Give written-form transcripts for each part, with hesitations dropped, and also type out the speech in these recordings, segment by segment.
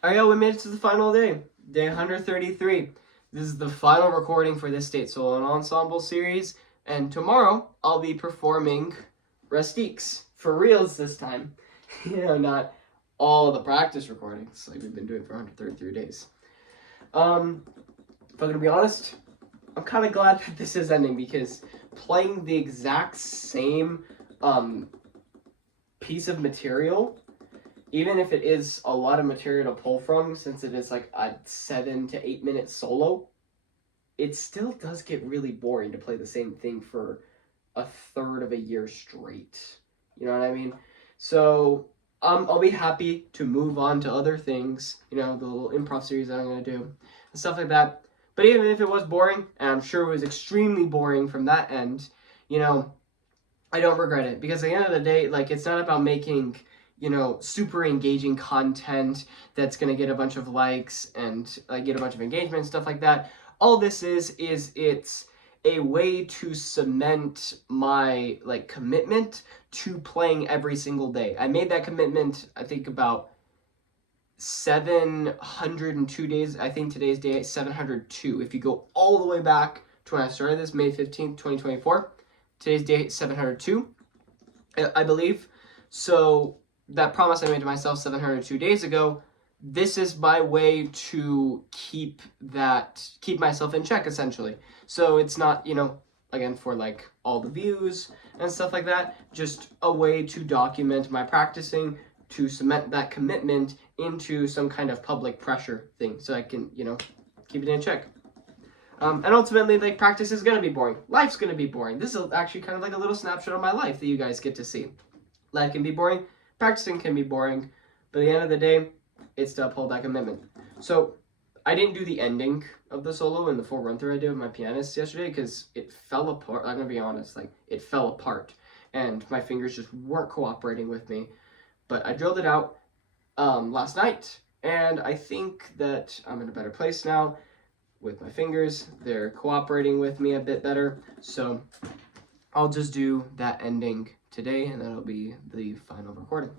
All right, yo, we made it to the final day, day 133. This is the final recording for this State Solo and Ensemble series, and tomorrow I'll be performing Rustiques for reals this time. Not all the practice recordings like we've been doing for 133 days. If I'm gonna be honest, I'm kind of glad that this is ending because playing the exact same piece of material, even if it is a lot of material to pull from, since it is like a 7 to 8 minute solo, it still does get really boring to play the same thing for a third of a year straight. You know what I mean? So I'll be happy to move on to other things, the little improv series that I'm going to do and stuff like that. But even if it was boring, and I'm sure it was extremely boring from that end, I don't regret it, because at the end of the day, like, it's not about making super engaging content that's going to get a bunch of likes and get a bunch of engagement and stuff like that. All this is it's a way to cement my commitment to playing every single day. I made that commitment, I think, about 702 days. I think today's day 702. If you go all the way back to when I started this, May 15th, 2024, today's date 702, I believe. So that promise I made to myself 702 days ago, this is my way to keep myself in check, essentially. So it's not, again, for like all the views and stuff like that, just a way to document my practicing, to cement that commitment into some kind of public pressure thing, so I can, keep it in check. And ultimately, practice is going to be boring. Life's going to be boring. This is actually kind of like a little snapshot of my life that you guys get to see. Life can be boring. Practicing can be boring. But at the end of the day, it's to uphold that commitment. So I didn't do the ending of the solo in the full run-through I did with my pianist yesterday because it fell apart. I'm going to be honest. It fell apart. And my fingers just weren't cooperating with me. But I drilled it out last night. And I think that I'm in a better place now with my fingers. They're cooperating with me a bit better. So I'll just do that ending today, and that'll be the final recording.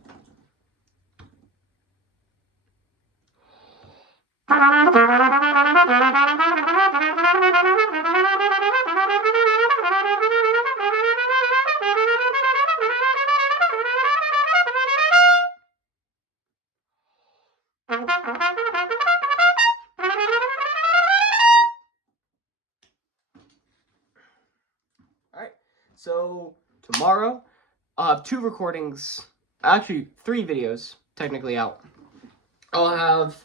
Alright, so tomorrow I'll have 2 recordings, actually 3 videos technically out. I'll have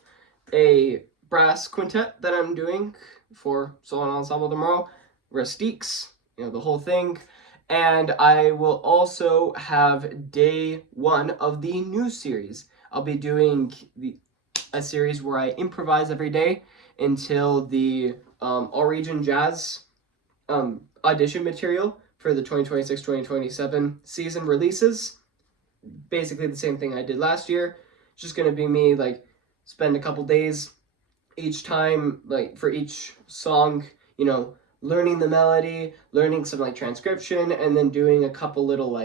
a brass quintet that I'm doing for solo and ensemble tomorrow, Rustiques, the whole thing. And I will also have day 1 of the new series. I'll be doing a series where I improvise every day until the All Region Jazz audition material for the 2026-2027 season releases. Basically the same thing I did last year. It's just going to be me spend a couple days each time, for each song, learning the melody, learning some transcription, and then doing a couple little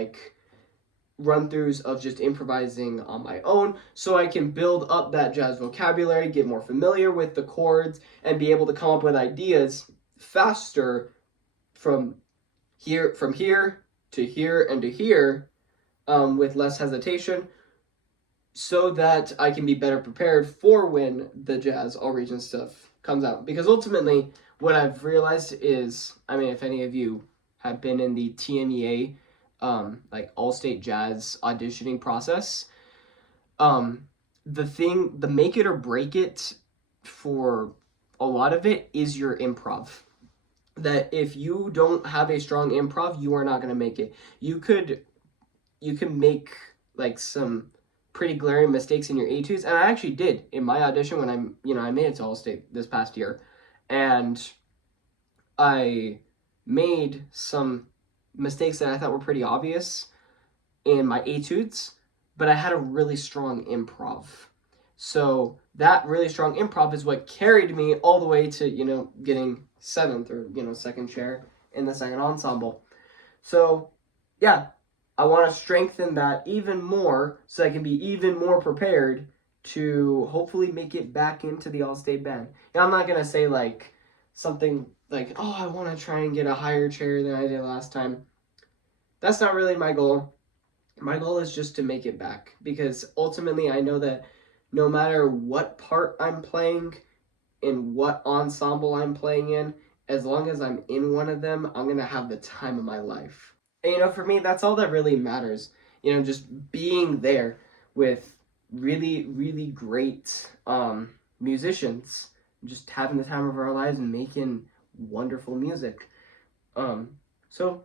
run-throughs of just improvising on my own, so I can build up that jazz vocabulary, get more familiar with the chords, and be able to come up with ideas faster from here to here and to here, with less hesitation, so that I can be better prepared for when the jazz all region stuff comes out. Because ultimately, what I've realized is, if any of you have been in the TMEA, all-state jazz auditioning process, the make it or break it for a lot of it is your improv. That if you don't have a strong improv, you are not going to make it. You can make some pretty glaring mistakes in your etudes, and I actually did in my audition when I made it to All-State this past year, and I made some mistakes that I thought were pretty obvious in my etudes, but I had a really strong improv. So that really strong improv is what carried me all the way to, getting 7th or, second chair in the second ensemble. So, yeah, I want to strengthen that even more so I can be even more prepared to hopefully make it back into the all-state band. And I'm not gonna say like something like, oh, I want to try and get a higher chair than I did last time. That's not really my goal. My goal is just to make it back, because ultimately I know that no matter what part I'm playing, in what ensemble I'm playing in, as long as I'm in one of them, I'm gonna have the time of my life. And for me, that's all that really matters. Just being there with really, really great musicians, just having the time of our lives and making wonderful music. So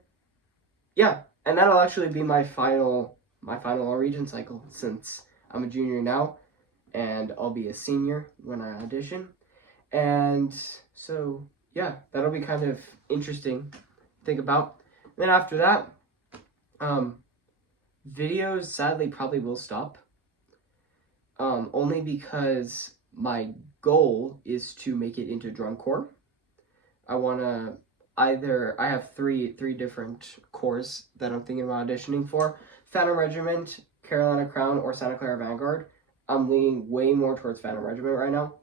yeah, and that'll actually be my final all region cycle, since I'm a junior now, and I'll be a senior when I audition. And so yeah, that'll be kind of interesting to think about. Then after that, videos sadly probably will stop. Only because my goal is to make it into drum corps. I have three different corps that I'm thinking about auditioning for: Phantom Regiment, Carolina Crown, or Santa Clara Vanguard. I'm leaning way more towards Phantom Regiment right now.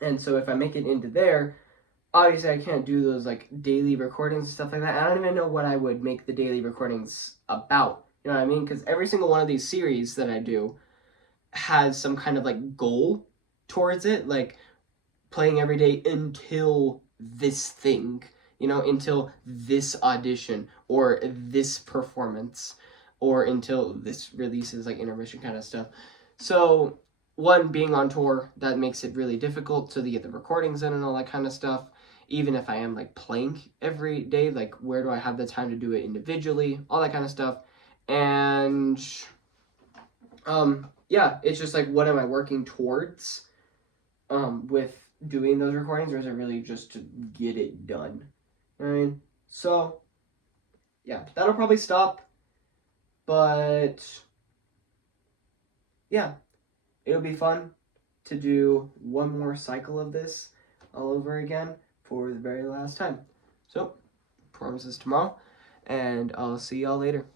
And so if I make it into there, obviously I can't do those like daily recordings and stuff like that. I don't even know what I would make the daily recordings about. You know what I mean? Because every single one of these series that I do has some kind of like goal towards it, like playing every day until this thing, until this audition or this performance, or until this releases, like intermission kind of stuff. So one, being on tour, that makes it really difficult to get the recordings in and all that kind of stuff. Even if I am like playing every day, like where do I have the time to do it individually, all that kind of stuff. And yeah, it's just like, what am I working towards with doing those recordings, or is it really just to get it done? You know what I mean? So yeah, that'll probably stop, but yeah, it'll be fun to do one more cycle of this all over again for the very last time. So, promises tomorrow, and I'll see y'all later.